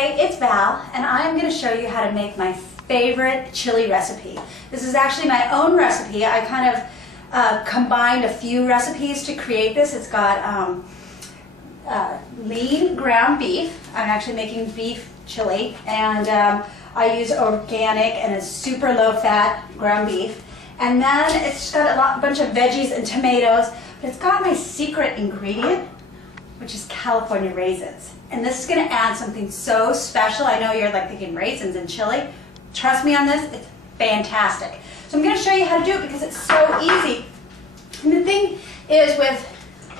Hey, it's Val, and I'm going to show you how to make my favorite chili recipe. This is actually my own recipe. I kind of combined a few recipes to create this. It's got lean ground beef. I'm actually making beef chili, and I use organic and a super low-fat ground beef. And then it's got a bunch of veggies and tomatoes, but it's got my secret ingredient, which is California raisins. And this is going to add something so special. I know you're like thinking raisins and chili. Trust me on this, it's fantastic. So I'm going to show you how to do it because it's so easy. And the thing is, with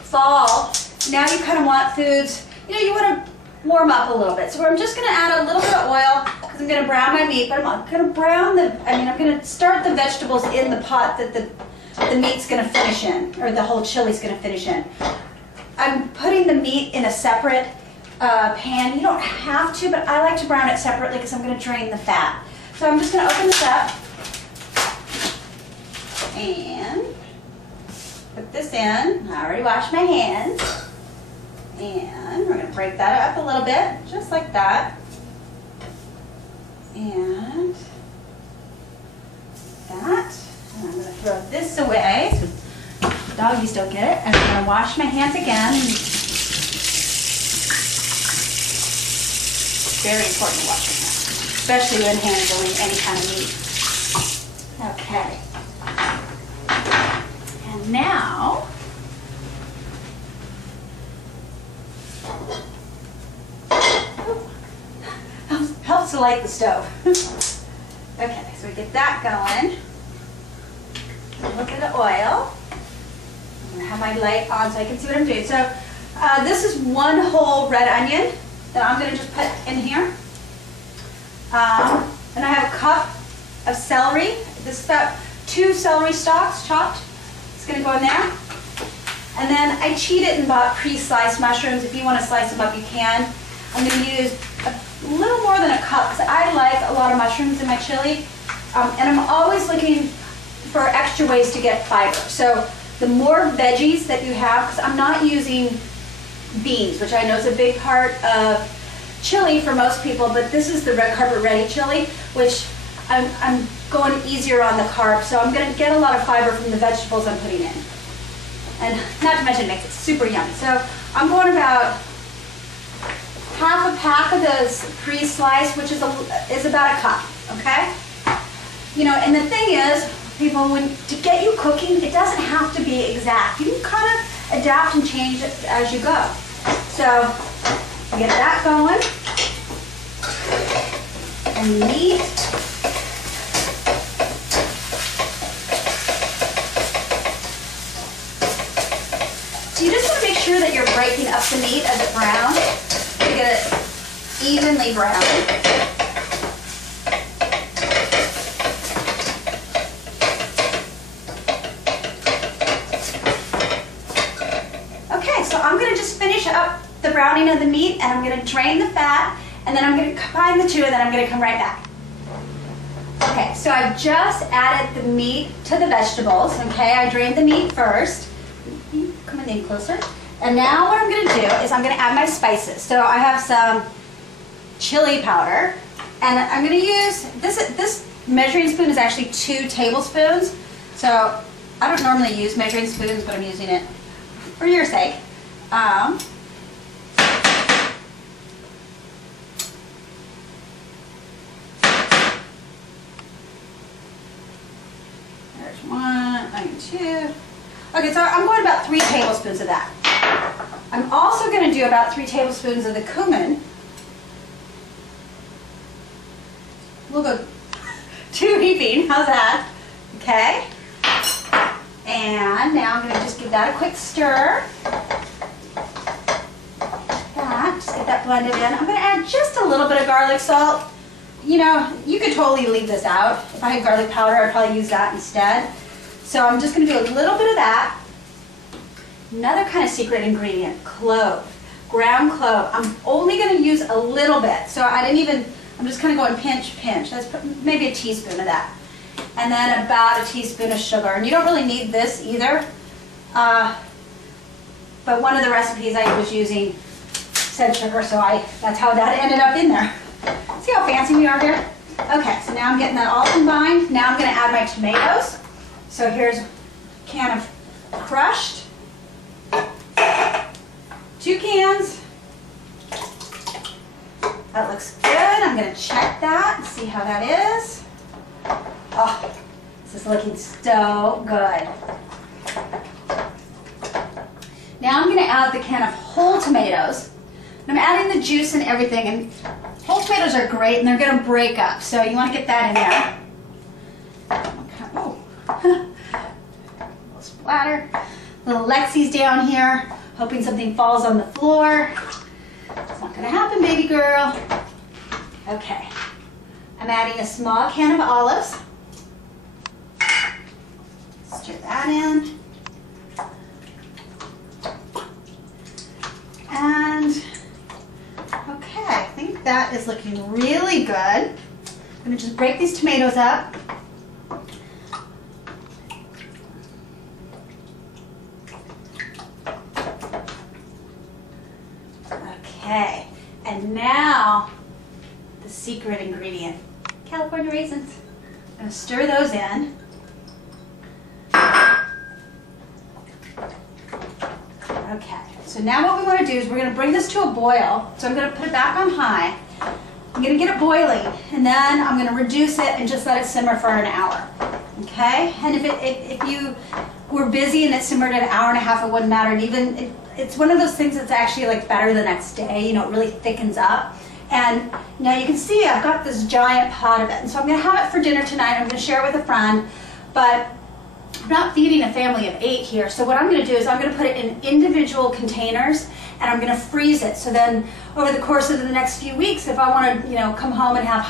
fall, now you kind of want foods, you want to warm up a little bit. So I'm just going to add a little bit of oil because I'm going to brown my meat, but I'm going to I'm going to start the vegetables in the pot that the meat's going to finish in, or the whole chili's going to finish in. I'm putting the meat in a separate pan. You don't have to, but I like to brown it separately because I'm going to drain the fat. So I'm just going to open this up and put this in. I already washed my hands. And we're going to break that up a little bit, just like that. And that. And I'm going to throw this away so the doggies don't get it. And I'm going to wash my hands again. It's very important to wash your hands, especially when handling any kind of meat. Okay. And now, helps to light the stove. Okay, so we get that going. A little bit of oil. I'm going to have my light on so I can see what I'm doing. So this is one whole red onion that I'm going to just put in here. And I have a cup of celery. This is about 2 celery stalks chopped. It's going to go in there. And then I cheated and bought pre-sliced mushrooms. If you want to slice them up, you can. I'm going to use a little more than a cup because I like a lot of mushrooms in my chili. And I'm always looking for extra ways to get fiber. So the more veggies that you have, because I'm not using beans, which I know is a big part of chili for most people, but this is the red carpet ready chili, which I'm going easier on the carbs. So I'm going to get a lot of fiber from the vegetables I'm putting in. And not to mention it makes it super yummy. So I'm going about half a pack of those pre-sliced, which is about a cup, okay? And the thing is, people, to get you cooking, it doesn't have to be exact. You can kind of adapt and change it as you go. So get that going. And meat. So you just want to make sure that you're breaking up the meat as it browns to get it evenly browned. Okay, so I'm going to just finish up the browning of the meat, and I'm going to drain the fat, and then I'm going to combine the two, and then I'm going to come right back. Okay, so I've just added the meat to the vegetables. Okay, I drained the meat first. Come in closer. And now what I'm going to do is I'm going to add my spices. So I have some chili powder, and I'm going to use, this measuring spoon is actually 2 tablespoons. So I don't normally use measuring spoons, but I'm using it for your sake. There's 1, 2. Okay, so I'm going about 3 tablespoons of that. I'm also going to do about 3 tablespoons of the cumin. We'll go 2 heaping, how's that? Okay. And now I'm going to just give that a quick stir. Just get that blended in. I'm going to add just a little bit of garlic salt. You could totally leave this out. If I had garlic powder, I'd probably use that instead. So I'm just going to do a little bit of that. Another kind of secret ingredient, clove, ground clove. I'm only going to use a little bit. So I'm just kind of going pinch, pinch. Let's put maybe a teaspoon of that. And then about a teaspoon of sugar. And you don't really need this either. But one of the recipes I was using said sugar, so that's how that ended up in there. See how fancy we are here? Okay, so now I'm getting that all combined. Now I'm going to add my tomatoes. So here's a can of crushed. 2 cans. That looks good. I'm going to check that and see how that is. Oh, this is looking so good. Now I'm going to add the can of whole tomatoes. I'm adding the juice and everything, and whole tomatoes are great and they're going to break up, so you want to get that in there. Okay. Oh, little splatter. Little Lexi's down here, hoping something falls on the floor. It's not going to happen, baby girl. Okay, I'm adding a small can of olives. Stir that in. And, okay, I think that is looking really good. I'm going to just break these tomatoes up. Okay, and now the secret ingredient, California raisins. I'm going to stir those in. Okay, so now what we want to do is we're going to bring this to a boil. So I'm going to put it back on high. I'm going to get it boiling, and then I'm going to reduce it and just let it simmer for an hour. Okay, and if you were busy and it simmered an hour and a half, it wouldn't matter. And even it's one of those things that's actually like better the next day. You know, it really thickens up. And now you can see I've got this giant pot of it, and so I'm going to have it for dinner tonight. I'm going to share it with a friend, but I'm not feeding a family of 8 here, so what I'm going to do is I'm going to put it in individual containers and I'm going to freeze it. So then over the course of the next few weeks, if I want to, you know, come home and have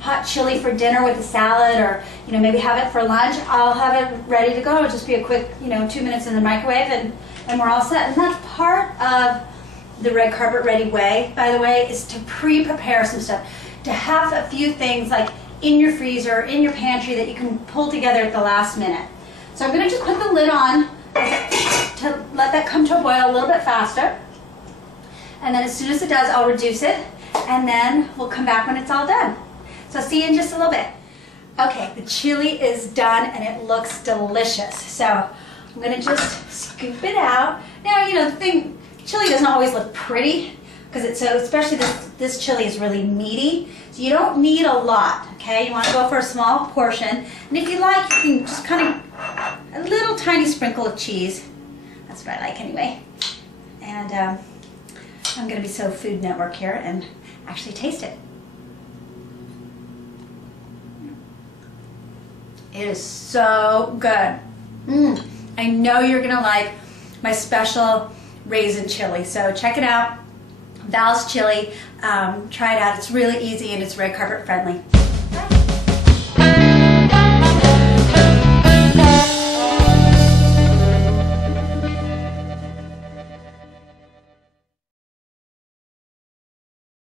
hot chili for dinner with a salad, or, you know, maybe have it for lunch, I'll have it ready to go. It'll just be a quick, you know, 2 minutes in the microwave and we're all set. And that's part of the red carpet ready way, by the way, is to pre-prepare some stuff. To have a few things like in your freezer, in your pantry that you can pull together at the last minute. So I'm going to just put the lid on to let that come to a boil a little bit faster. And then as soon as it does, I'll reduce it, and then we'll come back when it's all done. So see you in just a little bit. Okay, the chili is done and it looks delicious. So I'm going to just scoop it out. Now, you know, the thing, chili doesn't always look pretty, because it's so, especially this chili is really meaty. So you don't need a lot, okay? You want to go for a small portion. And if you like, you can just kind of, a little tiny sprinkle of cheese. That's what I like anyway. And I'm going to be so Food Network here and actually taste it. It is so good. I know you're going to like my special raisin chili. So check it out. Val's Chili. Try it out. It's really easy and it's red carpet friendly.